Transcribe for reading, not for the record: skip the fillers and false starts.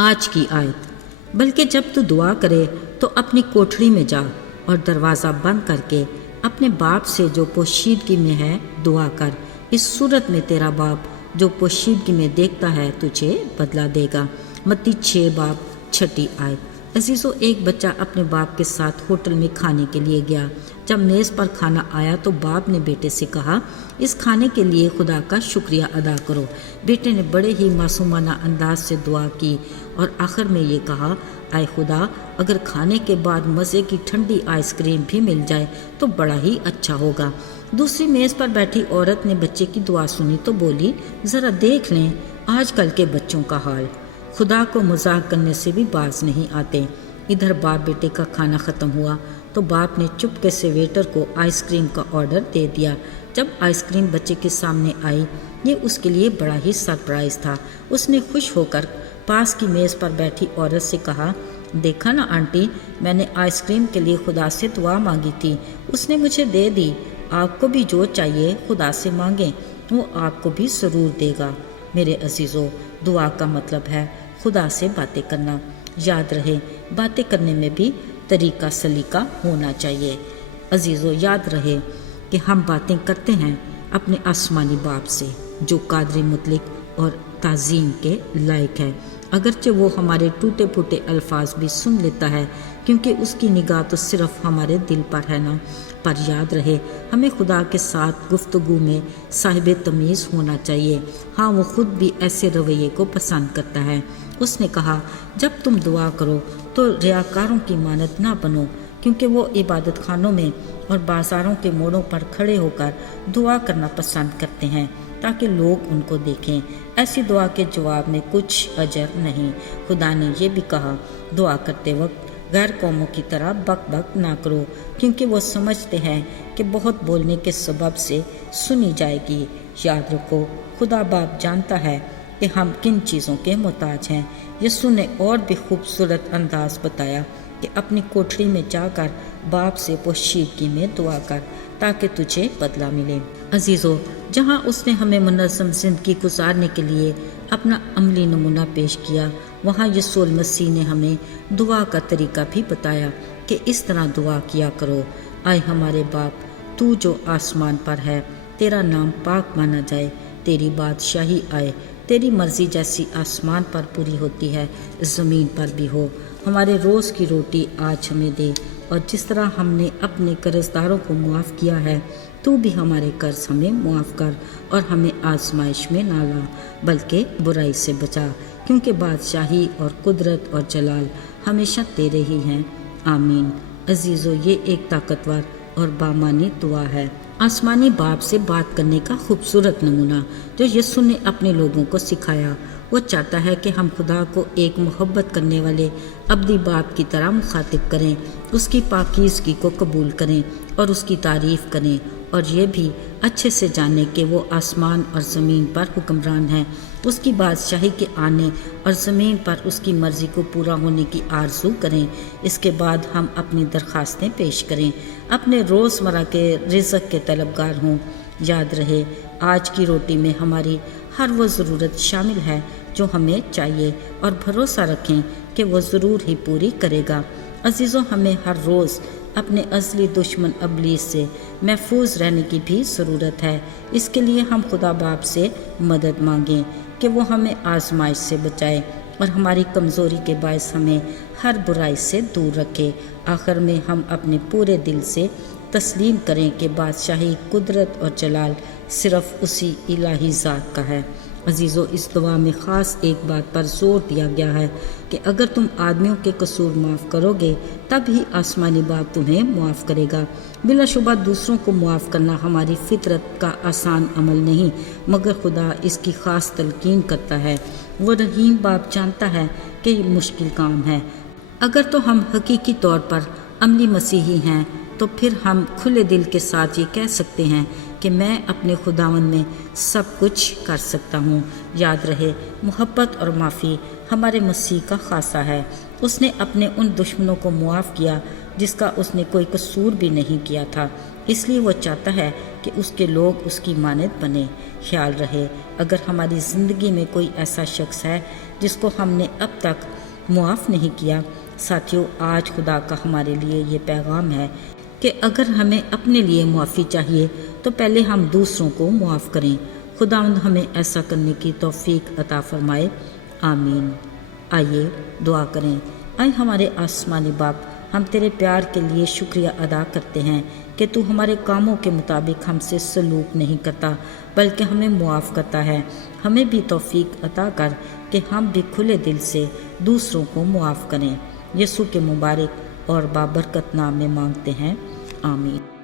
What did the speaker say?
آج کی آیت، بلکہ جب تو دعا کرے تو اپنی کوٹھڑی میں جا اور دروازہ بند کر کے اپنے باپ سے جو پوشیدگی میں ہے دعا کر، اس صورت میں تیرا باپ جو پوشیدگی میں دیکھتا ہے تجھے بدلہ دے گا۔ متی 6:6 آیت۔ عزیزو، ایک بچہ اپنے باپ کے ساتھ ہوٹل میں کھانے کے لیے گیا۔ جب میز پر کھانا آیا تو باپ نے بیٹے سے کہا، اس کھانے کے لیے خدا کا شکریہ ادا کرو۔ بیٹے نے بڑے ہی معصومانہ انداز سے دعا کی اور آخر میں یہ کہا، اے خدا، اگر کھانے کے بعد مزے کی ٹھنڈی آئس کریم بھی مل جائے تو بڑا ہی اچھا ہوگا۔ دوسری میز پر بیٹھی عورت نے بچے کی دعا سنی تو بولی، ذرا دیکھ لیں آج کل کے بچوں کا حال، خدا کو مذاق کرنے سے بھی باز نہیں آتے۔ ادھر باپ بیٹے کا کھانا ختم ہوا تو باپ نے چپکے سے ویٹر کو آئس کریم کا آرڈر دے دیا۔ جب آئس کریم بچے کے سامنے آئی، یہ اس کے لیے بڑا ہی سرپرائز تھا۔ اس نے خوش ہو کر پاس کی میز پر بیٹھی عورت سے کہا، دیکھا نا آنٹی، میں نے آئس کریم کے لیے خدا سے دعا مانگی تھی، اس نے مجھے دے دی۔ آپ کو بھی جو چاہیے خدا سے مانگیں، وہ آپ کو بھی ضرور دے گا۔ میرے عزیزو، دعا کا مطلب ہے خدا سے باتیں کرنا۔ یاد رہے، باتیں کرنے میں بھی طریقہ سلیقہ ہونا چاہیے۔ عزیزو، یاد رہے کہ ہم باتیں کرتے ہیں اپنے آسمانی باپ سے جو قادر مطلق اور تعظیم کے لائق ہے، اگرچہ وہ ہمارے ٹوٹے پھوٹے الفاظ بھی سن لیتا ہے، کیونکہ اس کی نگاہ تو صرف ہمارے دل پر ہے نا۔ پر یاد رہے، ہمیں خدا کے ساتھ گفتگو میں صاحب تمیز ہونا چاہیے۔ ہاں، وہ خود بھی ایسے رویے کو پسند کرتا ہے۔ اس نے کہا، جب تم دعا کرو تو ریاکاروں کی مانند نہ بنو، کیونکہ وہ عبادت خانوں میں اور بازاروں کے موڑوں پر کھڑے ہو کر دعا کرنا پسند کرتے ہیں تاکہ لوگ ان کو دیکھیں۔ ایسی دعا کے جواب میں کچھ اجر نہیں۔ خدا نے یہ بھی کہا، دعا کرتے وقت غیر قوموں کی طرح بک بک نہ کرو، کیونکہ وہ سمجھتے ہیں کہ بہت بولنے کے سبب سے سنی جائے گی۔ یاد رکھو، خدا باپ جانتا ہے کہ ہم کن چیزوں کے محتاج ہیں۔ یسوع نے اور بھی خوبصورت انداز بتایا کہ اپنی کوٹھڑی میں جا کر باپ سے پوشیدگی میں دعا کر تاکہ تجھے بدلہ ملے۔ عزیزو، جہاں اس نے ہمیں منظم زندگی گزارنے کے لیے اپنا عملی نمونہ پیش کیا، وہاں یسوع المسیح نے ہمیں دعا کا طریقہ بھی بتایا کہ اس طرح دعا کیا کرو، اے ہمارے باپ، تو جو آسمان پر ہے، تیرا نام پاک مانا جائے، تیری بادشاہی آئے، تیری مرضی جیسی آسمان پر پوری ہوتی ہے زمین پر بھی ہو۔ ہمارے روز کی روٹی آج ہمیں دے، اور جس طرح ہم نے اپنے قرض داروں کو معاف کیا ہے، تو بھی ہمارے قرض ہمیں معاف کر، اور ہمیں آزمائش میں نہ لا بلکہ برائی سے بچا، کیونکہ بادشاہی اور قدرت اور جلال ہمیشہ تیرے ہی ہیں، آمین۔ عزیزو، یہ ایک طاقتور اور بامانی دعا ہے، آسمانی باپ سے بات کرنے کا خوبصورت نمونہ جو یسوع نے اپنے لوگوں کو سکھایا۔ وہ چاہتا ہے کہ ہم خدا کو ایک محبت کرنے والے ابدی باپ کی طرح مخاطب کریں، اس کی پاکیزگی کو قبول کریں اور اس کی تعریف کریں، اور یہ بھی اچھے سے جانیں کہ وہ آسمان اور زمین پر حکمران ہے۔ اس کی بادشاہی کے آنے اور زمین پر اس کی مرضی کو پورا ہونے کی آرزو کریں۔ اس کے بعد ہم اپنی درخواستیں پیش کریں، اپنے روزمرہ کے رزق کے طلبگار ہوں۔ یاد رہے، آج کی روٹی میں ہماری ہر وہ ضرورت شامل ہے جو ہمیں چاہیے، اور بھروسہ رکھیں کہ وہ ضرور ہی پوری کرے گا۔ عزیزوں، ہمیں ہر روز اپنے ازلی دشمن ابلیس سے محفوظ رہنے کی بھی ضرورت ہے۔ اس کے لیے ہم خدا باپ سے مدد مانگیں کہ وہ ہمیں آزمائش سے بچائے اور ہماری کمزوری کے باعث ہمیں ہر برائی سے دور رکھے۔ آخر میں ہم اپنے پورے دل سے تسلیم کریں کہ بادشاہی، قدرت اور جلال صرف اسی الہی ذات کا ہے۔ عزیزو، اس دعا میں خاص ایک بات پر زور دیا گیا ہے کہ اگر تم آدمیوں کے قصور معاف کرو گے تب ہی آسمانی باپ تمہیں معاف کرے گا۔ بلا شبہ دوسروں کو معاف کرنا ہماری فطرت کا آسان عمل نہیں، مگر خدا اس کی خاص تلقین کرتا ہے۔ وہ رحیم باپ جانتا ہے کہ یہ مشکل کام ہے۔ اگر تو ہم حقیقی طور پر عملی مسیحی ہیں تو پھر ہم کھلے دل کے ساتھ یہ کہہ سکتے ہیں کہ میں اپنے خداوند میں سب کچھ کر سکتا ہوں۔ یاد رہے، محبت اور معافی ہمارے مسیح کا خاصہ ہے۔ اس نے اپنے ان دشمنوں کو معاف کیا جس کا اس نے کوئی قصور بھی نہیں کیا تھا، اس لیے وہ چاہتا ہے کہ اس کے لوگ اس کی مانند بنیں۔ خیال رہے، اگر ہماری زندگی میں کوئی ایسا شخص ہے جس کو ہم نے اب تک معاف نہیں کیا، ساتھیو، آج خدا کا ہمارے لیے یہ پیغام ہے کہ اگر ہمیں اپنے لیے معافی چاہیے تو پہلے ہم دوسروں کو معاف کریں۔ خداوند ہمیں ایسا کرنے کی توفیق عطا فرمائے، آمین۔ آئیے دعا کریں۔ اے ہمارے آسمانی باپ، ہم تیرے پیار کے لیے شکریہ ادا کرتے ہیں کہ تو ہمارے کاموں کے مطابق ہم سے سلوک نہیں کرتا بلکہ ہمیں معاف کرتا ہے۔ ہمیں بھی توفیق عطا کر کہ ہم بھی کھلے دل سے دوسروں کو معاف کریں۔ یسوع کے مبارک اور بابرکت نام میں مانگتے ہیں، آمین۔